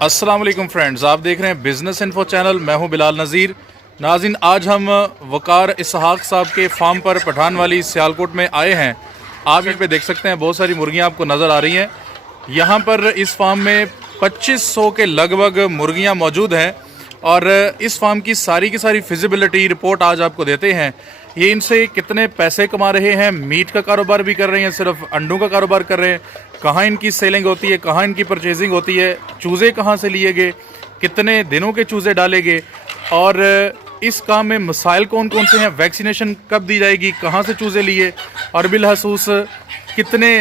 अस्सलाम वालेकुम फ्रेंड्स, आप देख रहे हैं बिज़नेस इन्फो चैनल। मैं हूं बिलाल नज़ीर। नाज़रीन, आज हम वकार इसहाक साहब के फार्म पर पठान वाली सियालकोट में आए हैं। आप यहाँ पे देख सकते हैं बहुत सारी मुर्गियां आपको नज़र आ रही हैं। यहाँ पर इस फार्म में 2500 के लगभग मुर्गियां मौजूद हैं और इस फार्म की सारी फिजिबिलिटी रिपोर्ट आज आपको देते हैं। ये इनसे कितने पैसे कमा रहे हैं, मीट का कारोबार भी कर रहे हैं, सिर्फ अंडों का कारोबार कर रहे हैं, कहाँ इनकी सेलिंग होती है, कहाँ इनकी परचेजिंग होती है, चूज़े कहाँ से लिए गए, कितने दिनों के चूज़े डाले गए और इस काम में मसाइल कौन कौन से हैं, वैक्सीनेशन कब दी जाएगी, कहाँ से चूज़े लिए और बिलखसूस कितने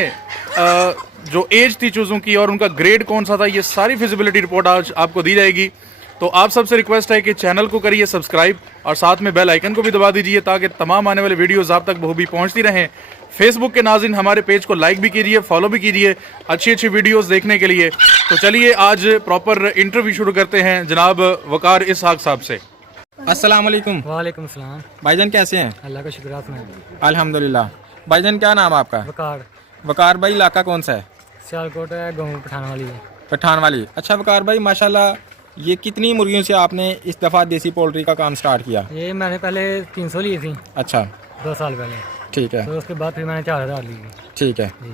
जो एज थी चूज़ों की और उनका ग्रेड कौन सा था, ये सारी फिजिबिलिटी रिपोर्ट आज आपको दी जाएगी। तो आप सबसे रिक्वेस्ट है कि चैनल को करिए सब्सक्राइब और साथ में बेल आइकन को भी दबा दीजिए ताकि तमाम आने वाले वीडियोस आप तक बखूबी पहुंचती रहें। फेसबुक के नाज़रीन हमारे पेज को लाइक भी कीजिए, फॉलो भी कीजिए अच्छी वीडियोस देखने के लिए। तो चलिए आज प्रॉपर इंटरव्यू शुरू करते हैं जनाब वकार इसहाक साहब से। अस्सलाम वालेकुम। वालेकुम सलाम। भाईजान कैसे हैं? अल्लाह का शुक्र है। अल्हम्दुलिल्लाह। भाईजान क्या नाम है आपका? वकार। वकार भाई, इलाका कौन सा है? सियालकोट है, गाँव पठान वाली है। पठान वाली। अच्छा वकार भाई, माशाल्लाह ये कितनी मुर्गियों से आपने इस दफ़ा देसी पोल्ट्री का काम स्टार्ट किया? ये मैंने पहले 300 ली थी। अच्छा, 2 साल पहले। ठीक है। तो उसके बाद फिर मैंने 4000 ली। ठीक है। जी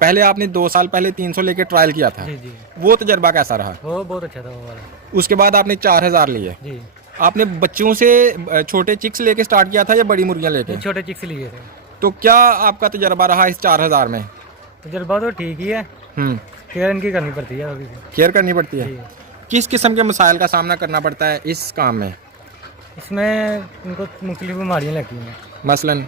पहले आपने 2 साल पहले 300 लेके ट्रायल किया था, जी जी। वो तजर्बा कैसा रहा? वो बहुत अच्छा था वो वाला। उसके बाद आपने 4000 लिए। जी। आपने बच्चों से छोटे चिक्स लेके स्टार्ट किया था या बड़ी मुर्गियाँ लेके? ये छोटे चिक्स लिए थे। तो क्या आपका तजर्बा रहा इस 4000 में? तजर्बा तो ठीक ही है, केयर इनकी करनी पड़ती है। अभी केयर करनी पड़ती है। जी। किस किस्म के मसाइल का सामना करना पड़ता है इस काम में? इसमें इनको मुख्तलिफ बीमारियाँ लगती हैं। मसलन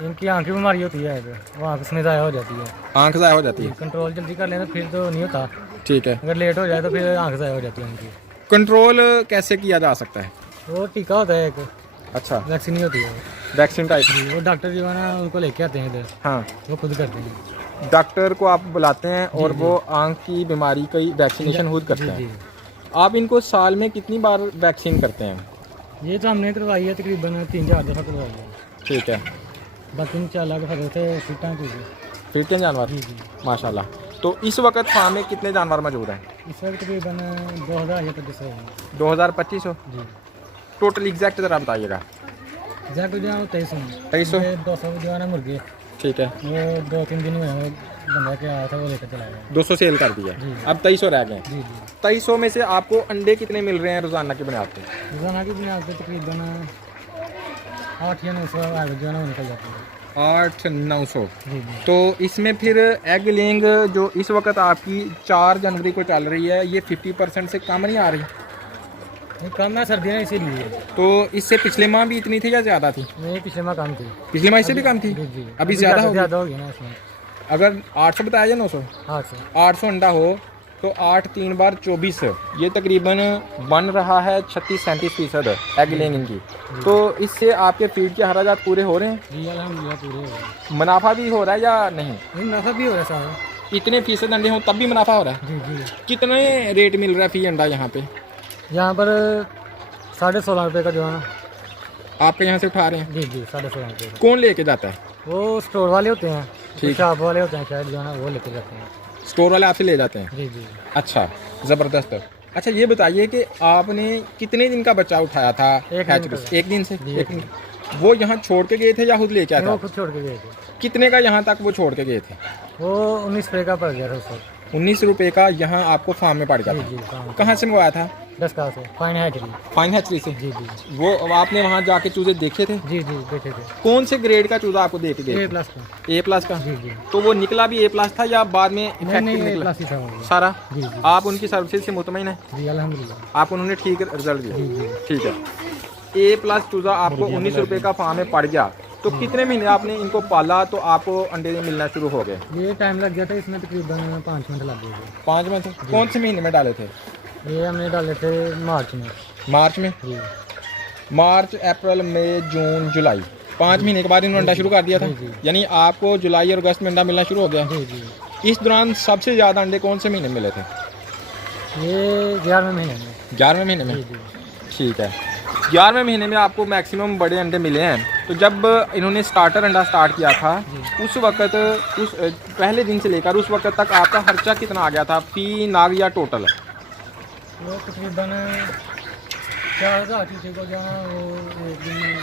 इनकी आँख की बीमारी होती है, वो आँख उसमें ज़ाया हो जाती है। आंख ज़ाया हो जाती है। कंट्रोल जल्दी कर लें तो फिर तो नहीं होता, ठीक है। अगर लेट हो जाए तो फिर आँख ज़ाया हो जाती है उनकी। कंट्रोल कैसे किया जा सकता है? वो टीका होता है एक, अच्छा, वैक्सीन ही होती है। Vaccine type. वो डॉक्टर जो है ना उनको लेके आते हैं इधर, हाँ, वो खुद करते हैं। डॉक्टर को आप बुलाते हैं और जी, वो आंख की बीमारी की वैक्सीनेशन खुद करते जी हैं। जी। आप इनको साल में कितनी बार वैक्सीन करते हैं? ये तो हमने करवाई है, तकरीबन 3-4 दफ़ा करवाई है। ठीक है। बाकी इंशाल्लाह के फजल से फिटां की। फिर जानवर? जी जी। माशाल्लाह। तो इस वक्त फार्म में कितने जानवर मौजूद हैं? इस वक्त तकरीबन 2000 या 2500 है। 2200। जी। टोटल एग्जैक्ट ज़रा बताइएगा। जैक जो है 2300। 200 जो है ना मुर्गे, ठीक है। वो 2-3 दिन हुए बंदा के आया था, वो लेकर चला गया। 200 सेल कर दिया, जी। अब 2300 रह गए। जी जी। 2300 में से आपको अंडे कितने मिल रहे हैं रोज़ाना की बुनियाद पे? रोजाना की बुनियाद पर तकरीबन 8 या 900 एवरेज जो है ना वो निकल जाती है। 8-900। जी जी। तो इसमें फिर एग लेंग जो इस वक्त आपकी 4 जनवरी को चल रही है, ये 50% से कम नहीं आ रही? ये कम है, सर्दियाँ इसीलिए। तो इससे पिछले माह भी इतनी थी या ज़्यादा थी? ये पिछले माह कम थी। पिछले माह से भी कम थी? जी जी। अभी ज़्यादा हो ज़्यादा हो गया ना इसमें। अगर 800 बताया या 900? 800। 800 अंडा हो तो 8 3 बार 24, ये तकरीबन बन रहा है 36-37% एग लेंग इनकी। तो इससे आपके फीड के अखराजात पूरे हो रहे हैं? जी अल्हम्दुलिल्लाह पूरे हो गए। मुनाफा भी हो रहा है या नहीं? नहीं मुनाफा भी हो रहा है सारा। इतने फीसद अंडे हों तब भी मुनाफा हो रहा है? जी जी। कितने रेट मिल रहा है फी अंडा यहाँ पे? यहाँ पर 16.5 रुपये का जो है ना। आपके यहाँ से उठा रहे हैं? जी जी, 16.5 रुपये का। कौन लेके जाता है? वो स्टोर वाले होते हैं, ठीक। शॉप वाले होते हैं शायद जो है ना, वो लेके जाते हैं। स्टोर वाले आपसे ले जाते हैं? जी जी। अच्छा, ज़बरदस्त। अच्छा ये बताइए कि आपने कितने दिन का बच्चा उठाया था? एक दिन hatchery का। से? एक दिन से? जी, एक दिन। वो यहाँ छोड़ के गए थे या खुद लेके आया वो था? खुद छोड़ के गए थे। कितने का यहाँ तक वो छोड़ के गए थे? वो 19 रुपये का पड़ गया था उस वक्त। 19 रुपये का यहाँ आपको फार्म में पड़ गया जी था। जी। कहाँ कहाँ से मंगवाया था? 10 का से फाइन हैचरी। फाइन हैचरी से। जी जी। वो आपने वहाँ जाके चूजे देखे थे? जी जी देखे थे। कौन से ग्रेड का चूजा आपको दे के गए? A+ का। A+ का? जी जी। तो वो निकला भी A+ था या बाद में नहीं इफेक्टिव नहीं, निकला? A+ ही था वो। सारा? जी जी। आप उनकी सर्विसेज से मुतमईन है? जी अल्हम्दुलिल्लाह। आपको उन्होंने ठीक रिजल्ट दिया? जी जी। ठीक है। A+ चूजा आपको 19 रुपये का फार्म में पड़ गया, तो कितने महीने आपने इनको पाला तो आपको अंडे मिलना शुरू हो गए? ये टाइम लग गया था, इसमें तकरीबन 5 मिनट लग गए थे। 5 में थे? कौन से महीने में डाले थे? ये हमने डाले थे मार्च में। मार्च में? जी मार्च, अप्रैल, मई, जून, जुलाई, 5 महीने के बाद इन्होंने अंडा शुरू कर दिया था। जी, जी। यानी आपको जुलाई और अगस्त में अंडा मिलना शुरू हो गया। जी जी। इस दौरान सबसे ज़्यादा अंडे कौन से महीने मिले थे? ये 11वें महीने में। 11वें महीने में? जी जी। ठीक है। 11वें महीने में आपको मैक्सिमम बड़े अंडे मिले हैं। तो जब इन्होंने स्टार्टर अंडा स्टार्ट किया था उस वक्त, उस पहले दिन से लेकर उस वक्त तक आपका खर्चा कितना आ गया था फी नाग या टोटल? वो तकरीबन 4000 चूजे को जो है ना वो एक दिन में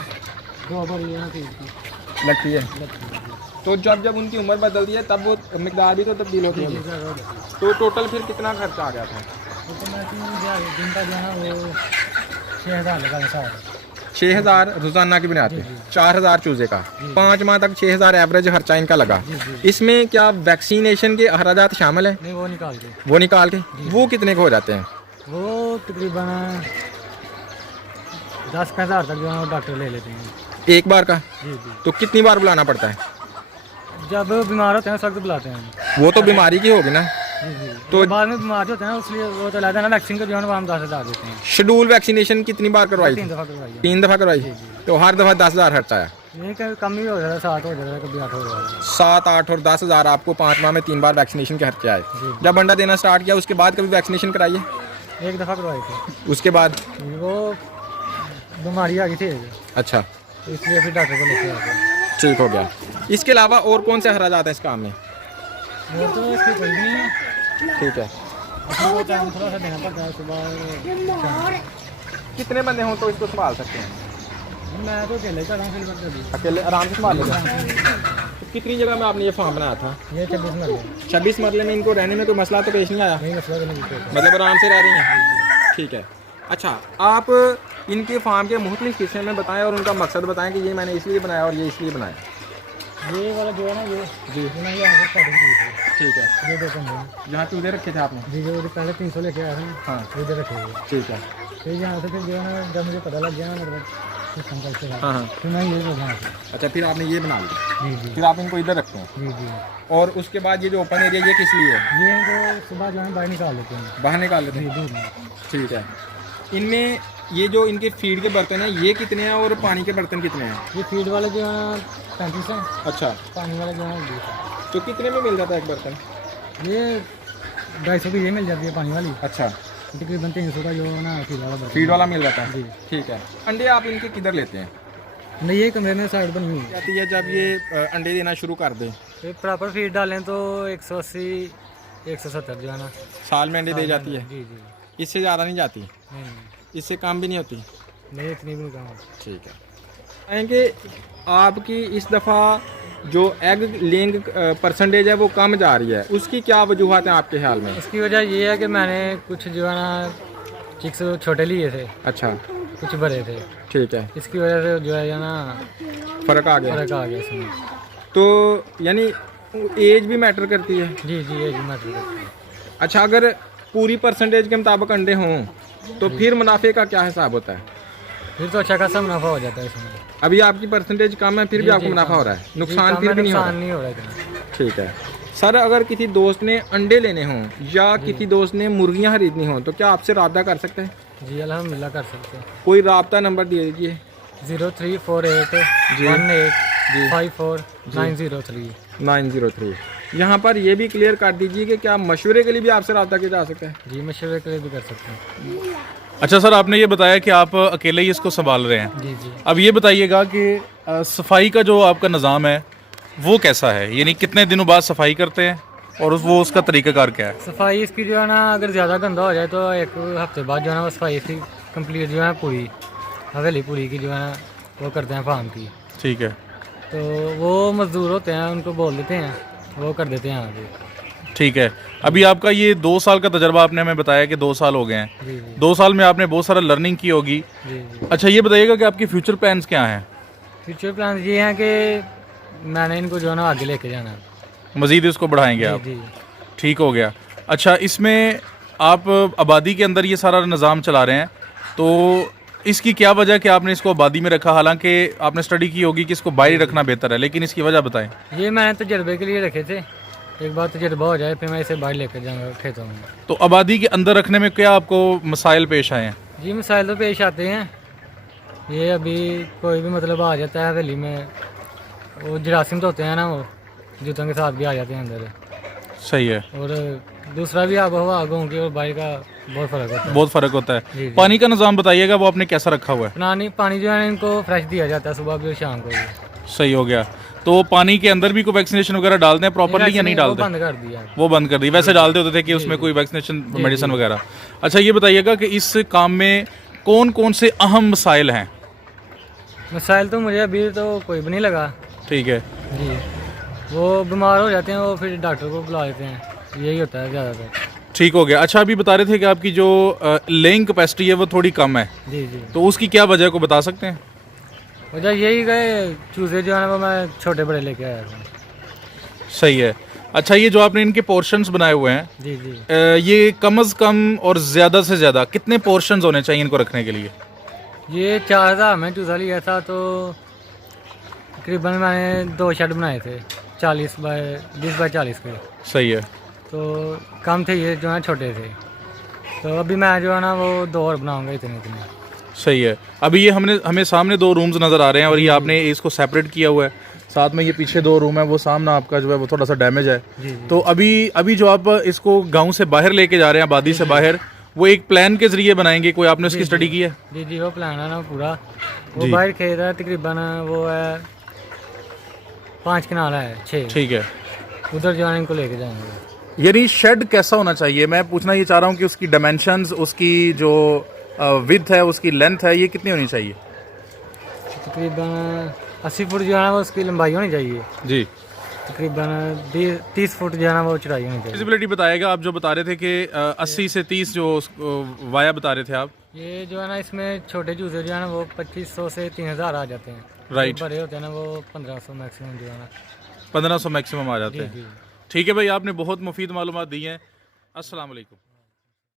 2 बार ये ना तीन की लगती है। लगती है। तो जब जब उनकी उम्र बदलती है तब वो मिकदार भी तो तब्दील होती है। तो टोटल फिर कितना खर्चा आ गया था? तो मैं दिन का जो है ना वो 6000 लगा सारा। 6000 रोजाना की बुनियाद पे 4000 चूजे का 5 माह तक 6000 एवरेज खर्चा इनका लगा। इसमें क्या वैक्सीनेशन के अखराजात शामिल है? नहीं, वो निकाल के वो कितने के हो जाते हैं? वो तकरीबन 10-15 तक जो है वो डॉक्टर ले लेते हैं। एक बार का? जी जी। तो कितनी बार बुलाना पड़ता है? जब बीमार होते हैं सख्त बुलाते हैं। वो तो बीमारी की होगी ना। जी जी। तो तो बाद में बीमार होते हैं इसलिए वो तो लाते हैं ना वैक्सीन का जो है ना वो हम 10,000 देते हैं। शेड्यूल वैक्सीनेशन कितनी बार करवाई? 3 दफ़ा करवाई है। 3 दफ़ा करवाई। तो हर दफ़ा 10,000 खर्चा आया। ये कम ही हो जाता है, 7 हो जाता है, कभी 8 हो जाता है। 7, 8 और 10,000 आपको 5 माह में 3 बार वैक्सीनेशन के खर्चे आए। जब अंडा देना स्टार्ट किया उसके बाद कभी वैक्सीनेशन कराइए? 1 दफ़ा करवाई थी। उसके बाद वो बीमारी आ गई थी अच्छा, तो इसलिए फिर डॉक्टर को लेके आ गए। ठीक हो गया। इसके अलावा और कौन से अखराजात हैं इस काम में? वो तो इसकी कोई भी नहीं है। ठीक है। अपने को टाइम थोड़ा सा देना पड़ता है सुबह। कितने बंदे हों तो इसको संभाल सकते हैं? मैं तो अकेले कर रहा हूँ फिर अभी। अकेले आराम से संभाल लेगा। तो कितनी जगह में आपने ये फार्म बनाया था? ये 26 मरले 26 मरले में इनको रहने में कोई मसला तो पेश नहीं आया? नहीं, मसला तो नहीं है। मतलब आराम से रह रही हैं? ठीक है। अच्छा, आप इनके फार्म के मुख्तलिफ हिस्से में बताएं और उनका मकसद बताएं कि ये मैंने इसलिए बनाया और ये इसलिए बनाया। ये वाला जो है ना ये जी मैंने यहाँ से स्टार्टिंग की थी। ठीक है। ये 2 कमरे यहाँ चूजे रखे थे आपने? जी जो पहले 300 लेके आया था। हाँ इधर रखे हुए। ठीक है। फिर यहाँ से फिर जो है ना जब मुझे पता लग गया ना मतलब सिस्टम कैसे है, हाँ हाँ। फिर मैं ये यहाँ से। अच्छा, फिर आपने ये बना लिया। जी जी फिर आप इनको इधर रखते हैं जी जी। और उसके बाद ये जो ओपन एरिया ये किस लिए है? ये इनको सुबह जो है बाहर निकाल लेते हैं। बाहर निकाल लेते जी हैं? दूर में। ठीक है। इनमें ये जो इनके फीड के बर्तन हैं ये कितने हैं और पानी के बर्तन कितने हैं? ये फीड वाले जो है ना 35 हैं, अच्छा, पानी वाले जो है 20 हैं। तो कितने में मिल जाता है एक बर्तन? ये 250 की ये मिल जाती है पानी वाली। अच्छा, तकरीबन 300 का जो है ना फीड वाला बर्तन। फीड वाला मिल जाता है। जी। ठीक है। अंडे आप इनके किधर लेते हैं? नहीं, ये कमरे में साइड बनी हुई है। जाती है जब ये अंडे देना शुरू कर दें? ये प्रॉपर फीड डालें तो 180 170 जो है ना साल में अंडे दे जाती है? जी जी। इससे ज़्यादा नहीं जाती? नहीं नहीं इससे कम भी नहीं होती? नहीं, इतनी भी नहीं कम। ठीक है। कहेंगे आपकी इस दफ़ा जो एग लेंग परसेंटेज है वो कम जा रही है, उसकी क्या वजूहत हैं आपके ख्याल में? इसकी वजह ये है कि मैंने कुछ जो है ना चिक्स छोटे लिए थे, अच्छा, कुछ बड़े थे। ठीक है। इसकी वजह से जो है ना फ़र्क आ गया। फर्क आ गया इसमें। तो यानी एज भी मैटर करती है? जी जी, ये मैटर करती है। अच्छा, अगर पूरी परसेंटेज के मुताबिक अंडे हों तो फिर मुनाफे का क्या हिसाब होता है? फिर तो अच्छा खासा मुनाफा हो जाता है इसमें। अभी आपकी परसेंटेज कम है फिर भी जी, आपको जी, मुनाफा कम। हो रहा है, जी, नुकसान कम फिर है, भी नहीं हो रहा? नुकसान नहीं हो रहा इतना। ठीक है। सर, अगर किसी दोस्त ने अंडे लेने हों या किसी दोस्त ने मुर्गियां खरीदनी हों तो क्या आपसे रब्ता कर सकते हैं? जी अल्हम्दुलिल्लाह कर सकते हैं। कोई रब्ता नंबर दे दीजिए। 0348 18 54 903। 903। यहाँ पर ये भी क्लियर कर दीजिए कि क्या मशवरे के लिए भी आपसे रब्ता किया जा सकता है? जी मशवरे के लिए भी कर सकते हैं। अच्छा सर, आपने ये बताया कि आप अकेले ही इसको संभाल रहे हैं। जी जी। अब ये बताइएगा कि सफाई का जो आपका निज़ाम है वो कैसा है, यानी कितने दिनों बाद सफाई करते हैं और वो उसका तरीक़ाकार क्या है? सफाई इसकी जो है ना अगर ज़्यादा गंदा हो जाए तो 1 हफ्ते बाद जो है ना वो सफाई इसकी कंप्लीट जो है पूरी हवेली पूरी की जो है ना वो करते हैं फार्म की। ठीक है, तो वो मजदूर होते हैं, उनको बोल देते हैं, वो कर देते हैं आगे। ठीक है। अभी आपका ये 2 साल का तजर्बा आपने हमें बताया कि 2 साल हो गए हैं। जी जी 2 साल में आपने बहुत सारा लर्निंग की होगी। जी जी। अच्छा, ये बताइएगा कि आपके फ्यूचर प्लान्स क्या हैं? फ्यूचर प्लान ये हैं कि मैंने इनको जो है ना आगे लेके जाना है। मज़ीद इसको बढ़ाएंगे आप? जी जी। ठीक हो गया। अच्छा, इसमें आप आबादी के अंदर ये सारा निज़ाम चला रहे हैं, तो इसकी क्या वजह कि आपने इसको आबादी में रखा? हालांकि आपने स्टडी की होगी कि इसको बाहर ही रखना बेहतर है, लेकिन इसकी वजह बताएं। ये मैंने तजर्बे के लिए रखे थे, एक बार तजर्बा हो जाए फिर मैं इसे बाहर लेकर जाऊँगा खेतों में। तो आबादी के अंदर रखने में क्या आपको मसाइल पेश आए हैं? जी मसाइल तो पेश आते हैं। ये अभी कोई भी मतलब आ जाता है हवेली में, वो जरासीम तो होते हैं ना, वो जूतों के साथ भी आ जाते हैं अंदर। सही है। और दूसरा भी आब हवा आगों की और बाहर का बहुत फ़र्क होता है। बहुत फ़र्क होता है। जी, जी। पानी का निज़ाम बताइएगा, वो आपने कैसा रखा हुआ है? पानी जो है इनको फ्रेश दिया जाता है सुबह भी और शाम को भी। सही हो गया। तो पानी के अंदर भी कोई वैक्सीनेशन वगैरह डालते हैं प्रॉपरली या नहीं वो डालते? बंद कर दिया। वो बंद कर दी, वैसे डालते होते थे कि उसमें कोई वैक्सीनेशन मेडिसिन वगैरह। अच्छा ये बताइएगा कि इस काम में कौन कौन से अहम मसाइल हैं? मसाइल तो मुझे अभी तो कोई भी नहीं लगा। ठीक है। जी, वो बीमार हो जाते हैं, वो फिर डॉक्टर को बुला लेते हैं, यही होता है ज़्यादातर। ठीक हो गया। अच्छा अभी बता रहे थे कि आपकी जो लेइंग कैपेसिटी है वो थोड़ी कम है, जी जी, तो उसकी क्या वजह को बता सकते हैं? वजह यही गए चूजे जो है ना वो मैं छोटे बड़े लेके आया था। सही है। अच्छा ये जो आपने इनके पोर्शंस बनाए हुए हैं, जी जी, ये कम से कम और ज़्यादा से ज़्यादा कितने पोर्शंस होने चाहिए इनको रखने के लिए? ये 4000 में चूजा लिया था, तो तकरीबन मैंने 2 शेड बनाए थे 20 बाय 40 के। सही है। तो कम थे ये जो है छोटे थे, तो अभी मैं जो है ना वो 2 और बनाऊंगा इतने इतने। सही है। अभी ये हमें सामने 2 रूम्स नज़र आ रहे हैं और ये आपने इसको सेपरेट किया हुआ है, साथ में ये पीछे 2 रूम है, वो सामना आपका जो है वो थोड़ा सा डैमेज है। जी, तो अभी जो आप इसको गांव से बाहर लेके जा रहे हैं, आबादी से बाहर, वो एक प्लान के जरिए बनाएंगे, कोई आपने उसकी स्टडी की है? जी जी, वो प्लान है ना पूरा। वो जी। बाहर खेत है तकरीबन, वो है 5 कनाल है 6, ठीक है। उधर जो है इनको लेके जाएंगे। यानी शेड कैसा होना चाहिए? मैं पूछना ये चाह रहा हूँ कि उसकी डायमेंशंस, उसकी जो विड्थ है, उसकी लेंथ है, ये कितनी होनी चाहिए? तकरीबन 80 फुट जो है ना वो उसकी लंबाई होनी चाहिए, जी। तकरीबन 30 फुट जो है ना वो चौड़ाई होनी चाहिए। विजिबिलिटी बताएगा। आप जो बता रहे थे कि 80 से 30 जो वाया बता रहे थे आप, ये जो है ना इसमें छोटे चूजे जो है ना वो 2500 से 3000 आ जाते हैं। राइट। जो बड़े होते हैं ना वो 1500 मैक्सिमम जो है ना। 1500 मैक्सिमम आ जाते जी हैं। जी। ठीक है भाई, आपने बहुत मुफीद मालूमात दी हैं। अस्सलाम वालेकुम।